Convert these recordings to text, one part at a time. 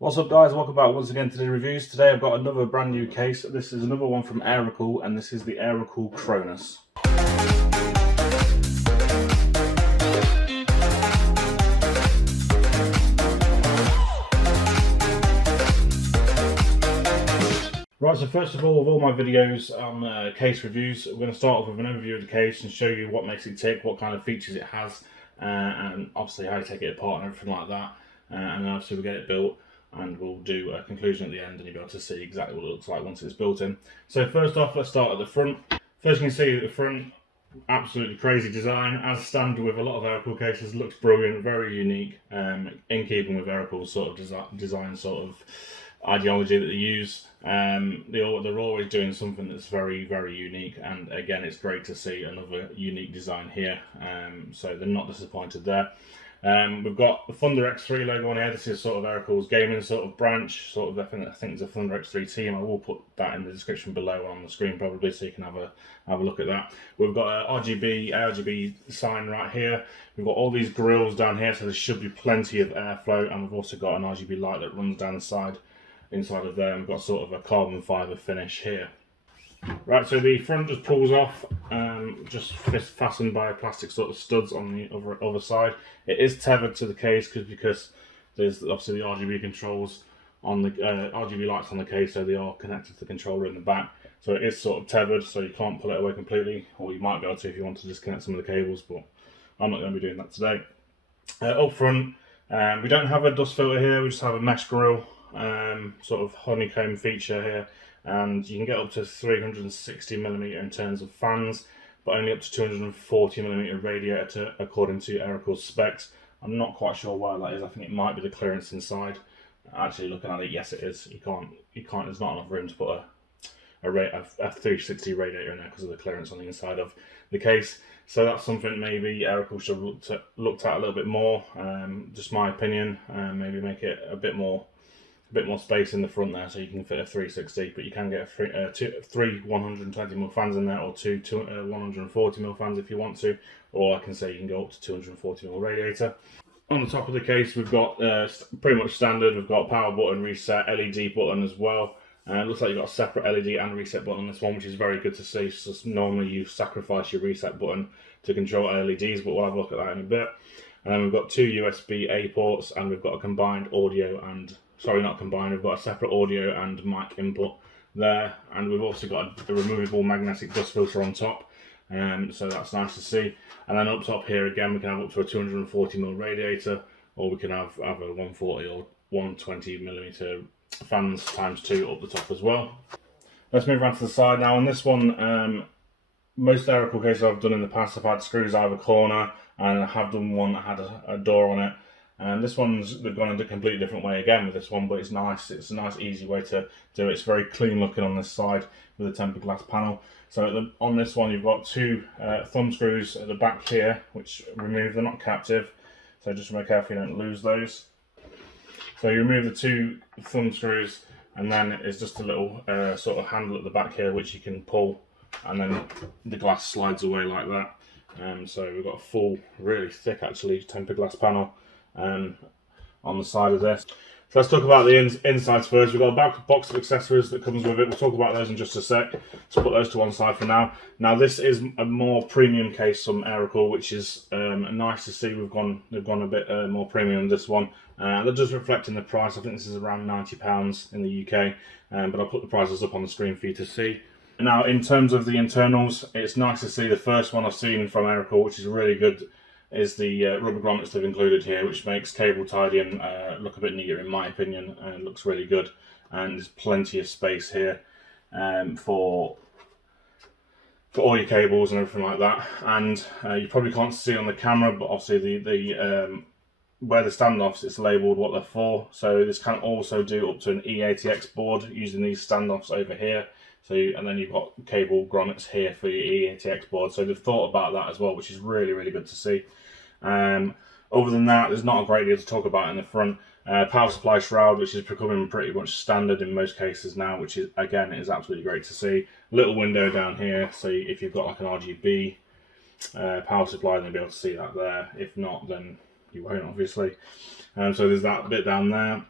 What's up guys, welcome back once again to the reviews. Today I've got another brand new case. This is another one from Aerocool and this is the Aerocool Cronus. Right, so first of all, with all my videos on case reviews, we're going to start off with an overview of the case and show you what makes it tick, what kind of features it has, and obviously how you take it apart and everything like that. And then obviously we'll get it built and we'll do a conclusion at the end and you'll be able to see exactly what it looks like once it's built in. So first off, let's start at the front. First you can see at the front, absolutely crazy design. As standard with a lot of Aerocool cases, looks brilliant, very unique, in keeping with Aerocool's sort of design sort of ideology that they use. They're always doing something that's very, very unique, and again it's great to see another unique design here, so they're not disappointed there. We've got the Thunder X3 logo on here. This is sort of Aerocool's gaming sort of branch, sort of I think it's a Thunder X3 team. I will put that in the description below on the screen probably, so you can have a look at that. We've got a RGB sign right here. We've got all these grills down here, so there should be plenty of airflow, and we've also got an RGB light that runs down the side. Inside of there, we've got sort of a carbon fibre finish here. Right, so the front just pulls off, just fastened by plastic sort of studs on the other side. It is tethered to the case because there's obviously the RGB controls on the RGB lights on the case, so they are connected to the controller in the back. So it is sort of tethered, so you can't pull it away completely, or you might be able to if you want to disconnect some of the cables, but I'm not going to be doing that today. Up front, we don't have a dust filter here, we just have a mesh grille. Sort of honeycomb feature here, and you can get up to 360mm in terms of fans, but only up to 240mm radiator according to Aerocool's specs. I'm not quite sure why that is. I think it might be the clearance inside. Actually looking at it, yes it is. You can't there's not enough room to put a 360 radiator in there because of the clearance on the inside of the case. So that's something maybe Aerocool should have looked at a little bit more. Just my opinion. Maybe make it a bit more space in the front there, so you can fit a 360, but you can get three 120mm fans in there, or two 140mm fans if you want to, or I can say you can go up to 240mm radiator. On the top of the case, we've got pretty much standard. We've got power button, reset, LED button as well. It looks like you've got a separate LED and reset button on this one, which is very good to see. So normally you sacrifice your reset button to control LEDs, but we'll have a look at that in a bit. And then we've got two USB-A ports, and we've got a combined audio and sorry, not combined, we've got a separate audio and mic input there, and we've also got a removable magnetic dust filter on top, so that's nice to see. And then up top here again, we can have up to a 240mm radiator, or we can have a 140 or 120mm fans times 2 up the top as well. Let's move around to the side now. On this one, most Aerocool cases I've done in the past, I've had screws out of a corner, and I have done one that had a door on it. And this one's, they've gone a completely different way again with this one, but it's nice. It's a nice, easy way to do it. It's very clean looking on this side with a tempered glass panel. So on this one, you've got two thumb screws at the back here, which remove, they're not captive. So just be careful you don't lose those. So you remove the two thumb screws, and then it's just a little sort of handle at the back here, which you can pull, and then the glass slides away like that. So we've got a full, really thick actually, tempered glass panel on the side of this. So let's talk about the insides first. We've got a box of accessories that comes with it. We'll talk about those in just a sec. Let's put those to one side for now. Now this is a more premium case from Aerocool, which is nice to see. They've gone a bit more premium on this one. That does reflect in the price. I think this is around £90 in the UK, but I'll put the prices up on the screen for you to see. Now in terms of the internals, it's nice to see the first one I've seen from Aerocool, which is really good, is the rubber grommets they've included here, which makes cable tidying look a bit neater in my opinion, and looks really good. And there's plenty of space here for all your cables and everything like that. And you probably can't see on the camera, but obviously where the standoffs, it's labelled what they're for. So this can also do up to an E80X board using these standoffs over here. So and then you've got cable grommets here for your E80X board. So they've thought about that as well, which is really, really good to see. Other than that, there's not a great deal to talk about in the front. Power supply shroud, which is becoming pretty much standard in most cases now, which is, again, is absolutely great to see. Little window down here, so if you've got like an RGB power supply, then you'll be able to see that there. If not, then you won't, obviously. So there's that bit down there.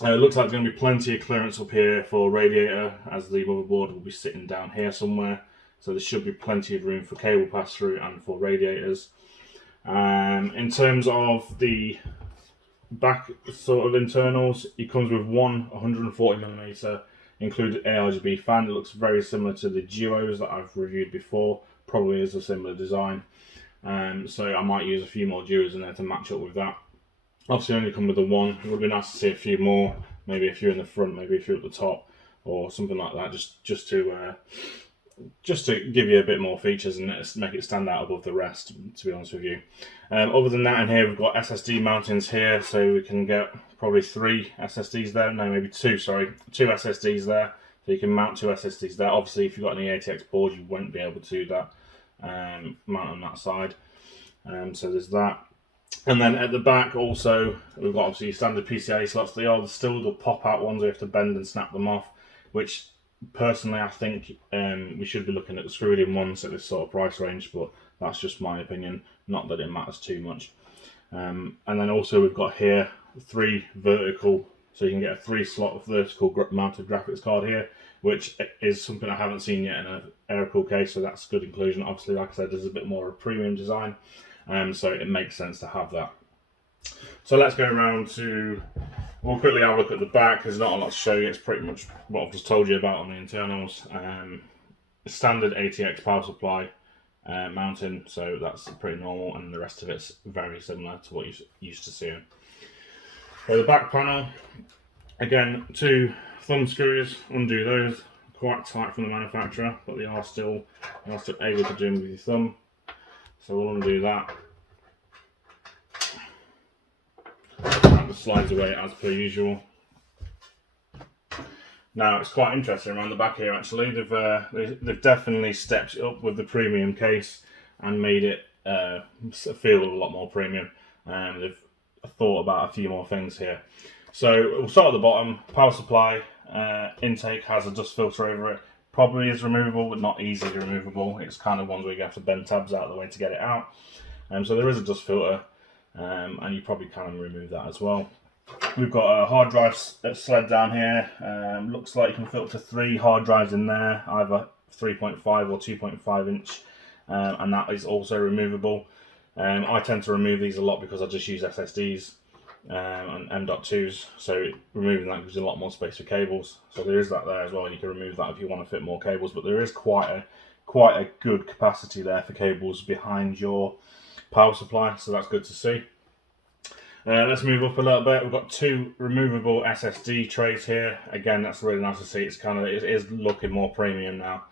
It looks like there's going to be plenty of clearance up here for radiator, as the motherboard will be sitting down here somewhere. So there should be plenty of room for cable pass through and for radiators. In terms of the back sort of internals, it comes with one 140mm included ARGB fan. It looks very similar to the Duos that I've reviewed before. Probably is a similar design. So I might use a few more Duos in there to match up with that. Obviously only come with the one. It would be nice to see a few more, maybe a few in the front, maybe a few at the top, or something like that, just to give you a bit more features and make it stand out above the rest, to be honest with you. Other than that, in here we've got SSD mountings here, so we can get probably 3 SSDs there, no, maybe 2, sorry, 2 SSDs there, so you can mount 2 SSDs there. Obviously if you've got an ATX board you won't be able to do that, mount on that side, so there's that. And then at the back also, we've got obviously standard PCIe slots. They are still the pop-out ones, we have to bend and snap them off, which personally I think we should be looking at the screwed-in ones at this sort of price range, but that's just my opinion, not that it matters too much. And then also we've got here 3 vertical, so you can get a 3-slot vertical mounted graphics card here, which is something I haven't seen yet in an Aerocool case, so that's good inclusion. Obviously, like I said, this is a bit more of a premium design. So it makes sense to have that. So let's go around to, we'll quickly have a look at the back. There's not a lot to show you, it's pretty much what I've just told you about on the internals. Standard ATX power supply mounting, so that's pretty normal, and the rest of it's very similar to what you're used to seeing. So the back panel, again, 2 thumb screws, undo those, quite tight from the manufacturer, but they are still able to do them with your thumb. So we'll undo that. That just slides away as per usual. Now it's quite interesting around the back here actually. They've definitely stepped it up with the premium case and made it feel a lot more premium. They've thought about a few more things here. So we'll start at the bottom. Power supply intake has a dust filter over it. Probably is removable, but not easily removable. It's kind of ones where you have to bend tabs out of the way to get it out. So there is a dust filter, and you probably can remove that as well. We've got a hard drive sled down here. Looks like you can fit up to 3 hard drives in there, either 3.5 or 2.5 inch, and that is also removable. I tend to remove these a lot because I just use SSDs. And M.2s, so removing that gives you a lot more space for cables. So there is that there as well. You can remove that if you want to fit more cables, but there is quite a good capacity there for cables behind your power supply, so that's good to see. Let's move up a little bit. We've got 2 removable SSD trays here. Again, that's really nice to see. It is looking more premium now.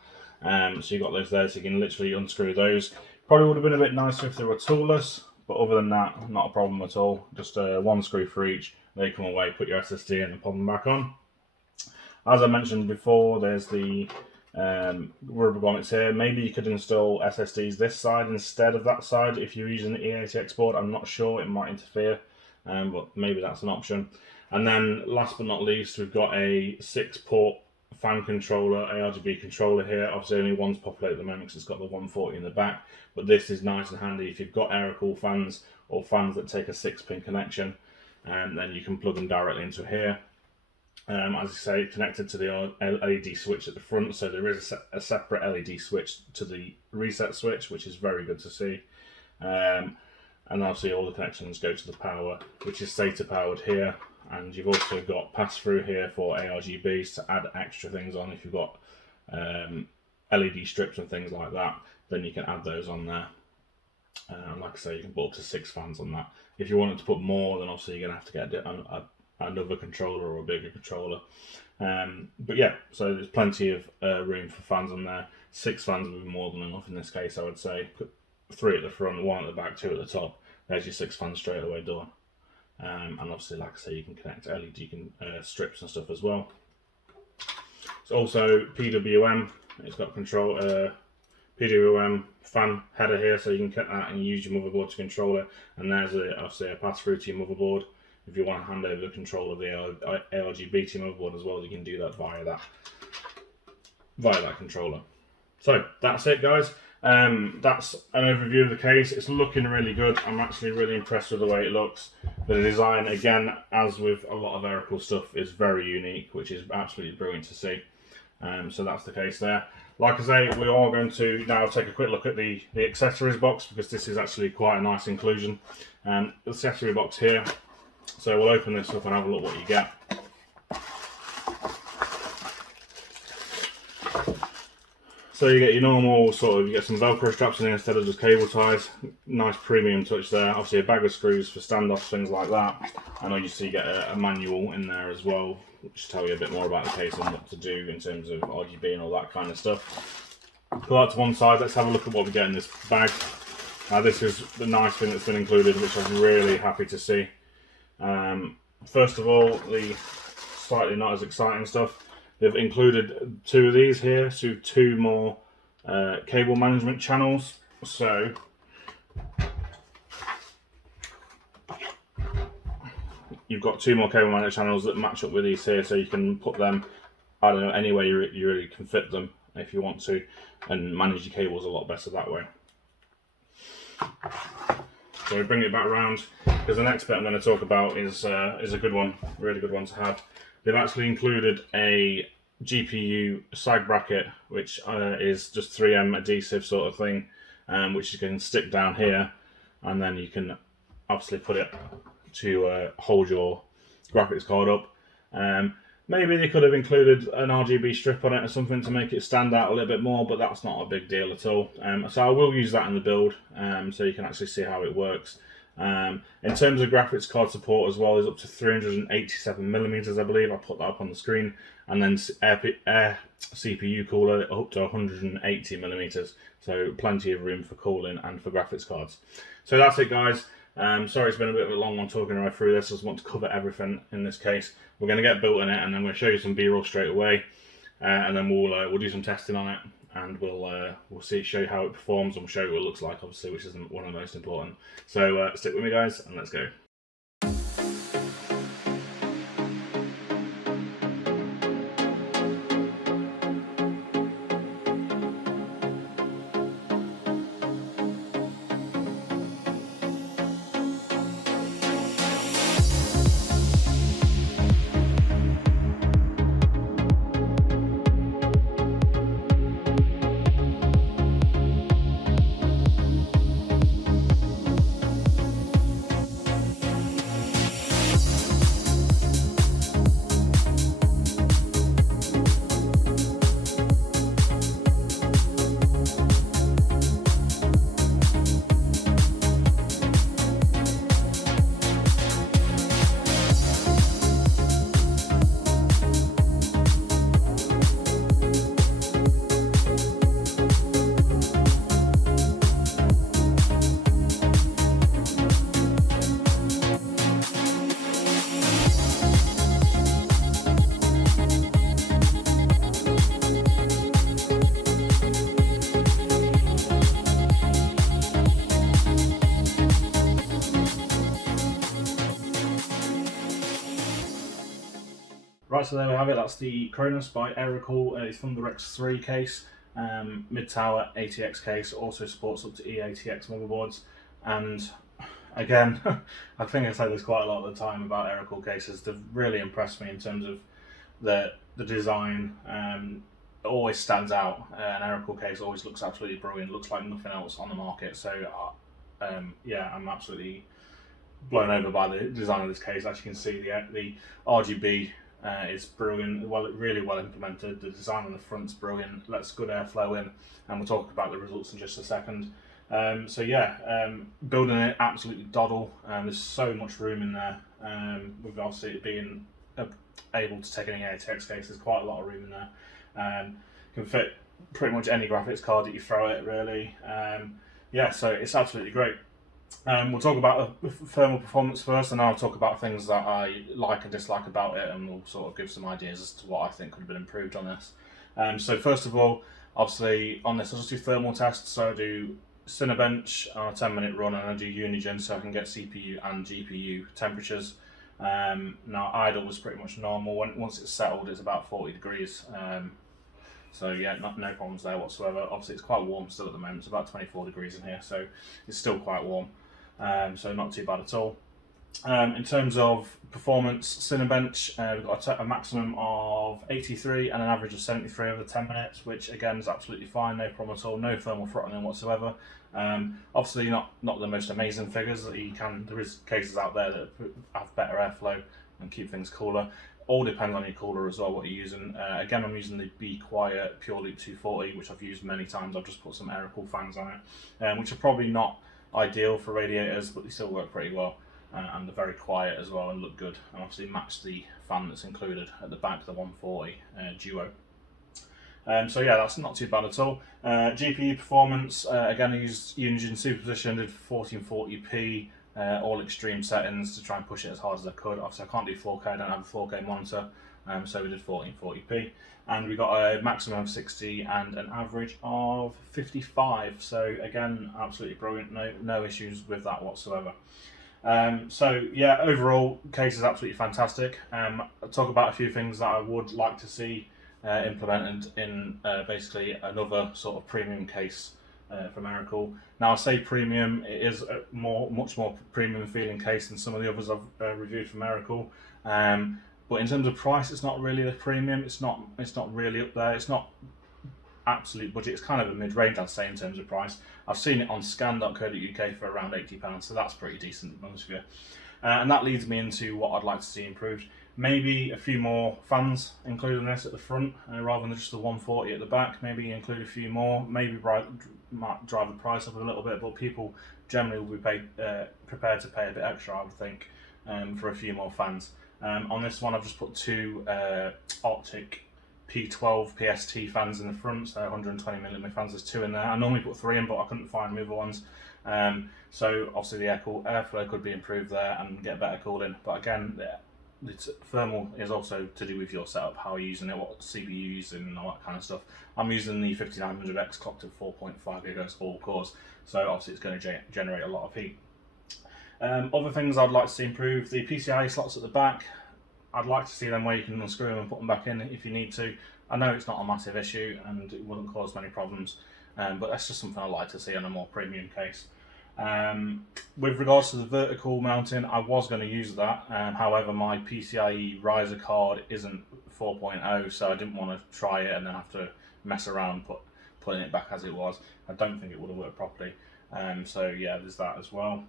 So you've got those there, so you can literally unscrew those. Probably would have been a bit nicer if they were toolless. But other than that, not a problem at all. Just 1 screw for each. They come away, put your SSD in and pop them back on. As I mentioned before, there's the rubber grommets here. Maybe you could install SSDs this side instead of that side if you're using the ATX board. I'm not sure, it might interfere, but maybe that's an option. And then last but not least, we've got a 6-port fan controller, ARGB controller here. Obviously only one's populated at the moment because it's got the 140 in the back, but this is nice and handy if you've got Aerocool fans or fans that take a 6-pin connection, and then you can plug them directly into here. As I say, connected to the LED switch at the front, so there is a separate LED switch to the reset switch, which is very good to see. And obviously all the connections go to the power, which is SATA powered here. And you've also got pass-through here for ARGBs to add extra things on. If you've got LED strips and things like that, then you can add those on there. Like I say, you can put up to 6 fans on that. If you wanted to put more, then obviously you're going to have to get another controller or a bigger controller. But yeah, so there's plenty of room for fans on there. 6 fans would be more than enough in this case, I would say. Put 3 at the front, 1 at the back, 2 at the top. There's your 6 fans straight away done. And obviously, like I say, you can connect LED strips and stuff as well. It's also PWM. It's got control PWM fan header here, so you can cut that and use your motherboard to control it. And there's obviously a pass through to your motherboard. If you want to hand over the control of the ARGB to your motherboard as well, you can do that via that controller. So that's it, guys. That's an overview of the case. It's looking really good. I'm actually really impressed with the way it looks. The design, again, as with a lot of Aerocool stuff, is very unique, which is absolutely brilliant to see. So that's the case there. Like I say, we are going to now take a quick look at the accessories box, because this is actually quite a nice inclusion. The accessory box here. So we'll open this up and have a look what you get. So you get your normal sort of, you get some Velcro straps in here instead of just cable ties. Nice premium touch there. Obviously a bag of screws for standoffs, things like that. And obviously you get a manual in there as well, which will tell you a bit more about the case and what to do in terms of RGB and all that kind of stuff. Put that to one side, let's have a look at what we get in this bag. This is the nice thing that's been included, which I'm really happy to see. First of all, the slightly not as exciting stuff. They've included 2 of these here, so 2 more cable management channels. So you've got 2 more cable management channels that match up with these here, so you can put them, I don't know, anywhere you really can fit them if you want to, and manage your cables a lot better that way. So we bring it back around, because the next bit I'm going to talk about is a good one, really good one to have. They've actually included a GPU side bracket, which is just 3M adhesive sort of thing, which you can stick down here, and then you can obviously put it to hold your graphics card up. Maybe they could have included an RGB strip on it or something to make it stand out a little bit more, but that's not a big deal at all. So I will use that in the build, so you can actually see how it works. In terms of graphics card support as well, is up to 387mm, I believe. I'll put that up on the screen. And then air CPU cooler up to 180mm. So plenty of room for cooling and for graphics cards. So that's it, guys. Sorry it's been a bit of a long one talking right through this. I just want to cover everything in this case. We're going to get built in it, and then I'm going to show you some B-roll straight away. And then we'll do some testing on it. And we'll show you how it performs, and we'll show you what it looks like, obviously, which is one of the most important. So stick with me, guys, and let's go. Right, so there we have it. That's the Cronus by Aerocool. It's from the Rex 3 case, mid-tower ATX case. Also supports up to eATX motherboards. And again, I think I say this quite a lot of the time about Aerocool cases. They've really impressed me in terms of the design. It always stands out. An Aerocool case always looks absolutely brilliant. Looks like nothing else on the market. So yeah, I'm absolutely blown over by the design of this case. As you can see, the RGB is brilliant, really well implemented. The design on the front's brilliant, lets good airflow in, and we'll talk about the results in just a second. So yeah, building it absolutely doddle. There's so much room in there. With obviously it being able to take any ATX case, there's quite a lot of room in there. Can fit pretty much any graphics card that you throw it, really. Yeah, so it's absolutely great. We'll talk about the thermal performance first, and then I'll talk about things that I like and dislike about it, and we'll sort of give some ideas as to what I think could have been improved on this. So first of all, obviously on this I'll just do thermal tests. So I do Cinebench on a 10-minute run, and I do Unigen so I can get CPU and GPU temperatures. Now idle was pretty much normal. Once it's settled, it's about 40 degrees. So yeah, no problems there whatsoever. Obviously it's quite warm still at the moment, it's about 24 degrees in here, so it's still quite warm, so not too bad at all. In terms of performance, Cinebench, we've got a maximum of 83 and an average of 73 over 10 minutes, which again is absolutely fine, no problem at all, no thermal throttling whatsoever. Obviously not the most amazing figures that you can, there is cases out there that have better airflow and keep things cooler. All depends on your cooler as well, what you're using. Again, I'm using the Be Quiet Pure Loop 240, which I've used many times. I've just put some Aerocool fans on it, which are probably not ideal for radiators, but they still work pretty well. And they're very quiet as well and look good, and obviously match the fan that's included at the back, the 140 Duo. So yeah, that's not too bad at all. GPU performance, again I used Unigine Superposition, did 1440p, all extreme settings to try and push it as hard as I could. Obviously I can't do 4K, I don't have a 4K monitor, so we did 1440p. And we got a maximum of 60 and an average of 55. So again, absolutely brilliant, no issues with that whatsoever. So yeah, overall, case is absolutely fantastic. I'll talk about a few things that I would like to see implemented in basically another sort of premium case from Aerocool. Now I say premium, it is a much more premium feeling case than some of the others I've reviewed from Aerocool. But in terms of price, it's not really a premium. It's not really up there. It's not absolute budget. It's kind of a mid-range, I'd say, in terms of price. I've seen it on scan.co.uk for around £80, so that's pretty decent, to be honest with you. And that leads me into what I'd like to see improved. Maybe a few more fans included in this at the front, rather than just the 140 at the back. Maybe include a few more. Maybe might drive the price up a little bit, but people generally will be prepared to pay a bit extra, I would think, for a few more fans. On this one, I've just put two Arctic P12 PST fans in the front, so 120mm fans. There's two in there. I normally put three in, but I couldn't find the other ones. So obviously the airflow could be improved there and get better cooling. But again, the thermal is also to do with your setup, how you're using it, what CPU you're using, and all that kind of stuff. I'm using the 5900X clocked at 4.5 GHz all cores, so obviously it's going to generate a lot of heat. Other things I'd like to see improved, the PCIe slots at the back. I'd like to see them where you can unscrew them and put them back in if you need to. I know it's not a massive issue and it wouldn't cause many problems, but that's just something I'd like to see on a more premium case. With regards to the vertical mounting, I was going to use that, however my PCIe riser card isn't 4.0, so I didn't want to try it and then have to mess around putting it back as it was. I don't think it would have worked properly, so yeah, there's that as well.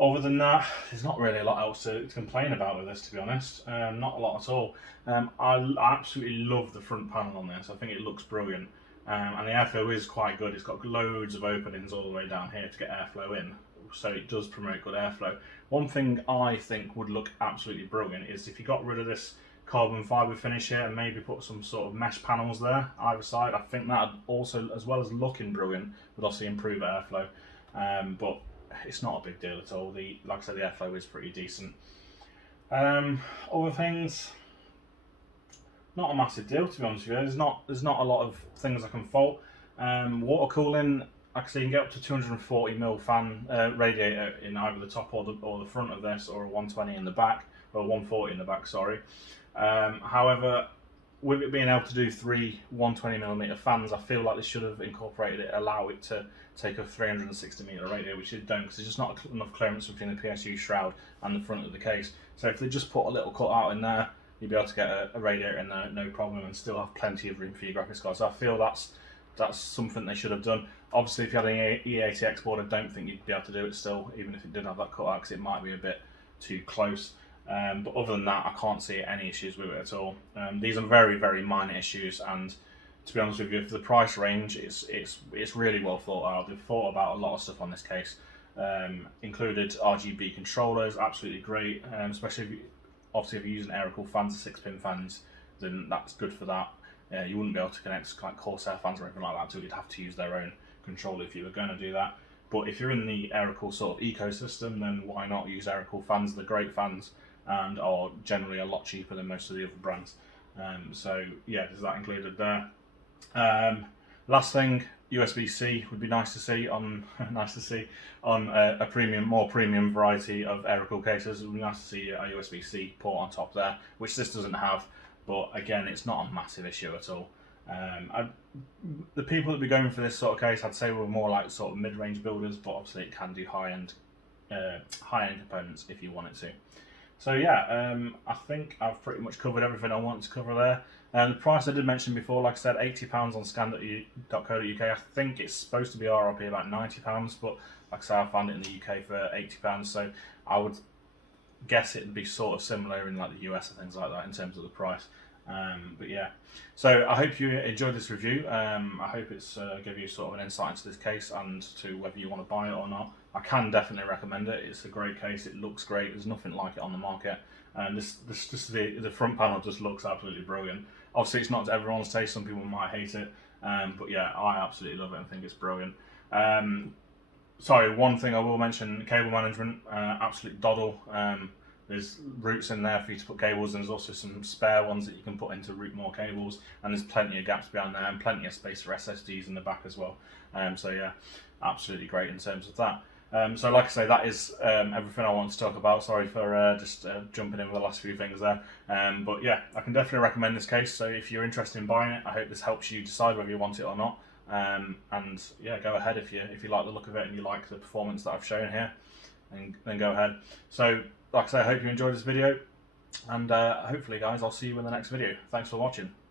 Other than that, there's not really a lot else to complain about with this, to be honest. Not a lot at all. I absolutely love the front panel on this. I think it looks brilliant. And the airflow is quite good. It's got loads of openings all the way down here to get airflow in, so it does promote good airflow. One thing I think would look absolutely brilliant is if you got rid of this carbon fibre finish here and maybe put some sort of mesh panels there either side. I think that also, as well as looking brilliant, would also improve airflow. But it's not a big deal at all. Like I said, the airflow is pretty decent. Other things, not a massive deal, to be honest with you. There's not a lot of things I can fault. Water cooling, actually you can get up to 240mm fan radiator in either the top or the front of this, or a 120 in the back, or 140 in the back, sorry. However, with it being able to do three 120mm fans, I feel like they should have incorporated it, allow it to take a 360mm radiator, which they don't, because there's just not enough clearance between the PSU shroud and the front of the case. So if they just put a little cutout in there, you'd be able to get a radiator in there, no problem, and still have plenty of room for your graphics card. So I feel that's something they should have done. Obviously, if you had an E80X board, I don't think you'd be able to do it still, even if it did have that cutout, because it might be a bit too close. But other than that, I can't see any issues with it at all. These are very, very minor issues, and to be honest with you, for the price range, it's really well thought out. They've thought about a lot of stuff on this case. Included RGB controllers, absolutely great, especially if you're using Aerocool fans, 6-pin fans, then that's good for that. You wouldn't be able to connect like Corsair fans or anything like that, so you'd have to use their own controller if you were going to do that. But if you're in the Aerocool sort of ecosystem, then why not use Aerocool fans? They're great fans and are generally a lot cheaper than most of the other brands. So yeah, there's that included there. Last thing, USB-C would be nice to see on a more premium variety of Aerocool cases. It would be nice to see a USB-C port on top there, which this doesn't have. but again, it's not a massive issue at all. The people that be going for this sort of case, I'd say were more like sort of mid-range builders, but obviously it can do high-end components if you want it to. So yeah, I think I've pretty much covered everything I wanted to cover there. The price I did mention before, like I said, £80 on scan.co.uk. I think it's supposed to be RRP about £90, but like I said, I found it in the UK for £80, so I would guess it'd be sort of similar in like the US and things like that in terms of the price. But yeah, so I hope you enjoyed this review. I hope it's give you sort of an insight into this case and to whether you want to buy it or not. I can definitely recommend it. It's a great case. It looks great. There's nothing like it on the market. And the front panel just looks absolutely brilliant. Obviously, it's not to everyone's taste. Some people might hate it, but yeah, I absolutely love it and think it's brilliant. Sorry, one thing I will mention: cable management, absolute doddle. There's routes in there for you to put cables, and there's also some spare ones that you can put in to route more cables, and there's plenty of gaps behind there and plenty of space for SSDs in the back as well. So yeah, absolutely great in terms of that. So like I say, that is everything I wanted to talk about. Sorry for just jumping in with the last few things there. But yeah, I can definitely recommend this case. So if you're interested in buying it, I hope this helps you decide whether you want it or not. And yeah, go ahead if you like the look of it and you like the performance that I've shown here, and then go ahead. So like I say, I hope you enjoyed this video, and hopefully guys, I'll see you in the next video. Thanks for watching.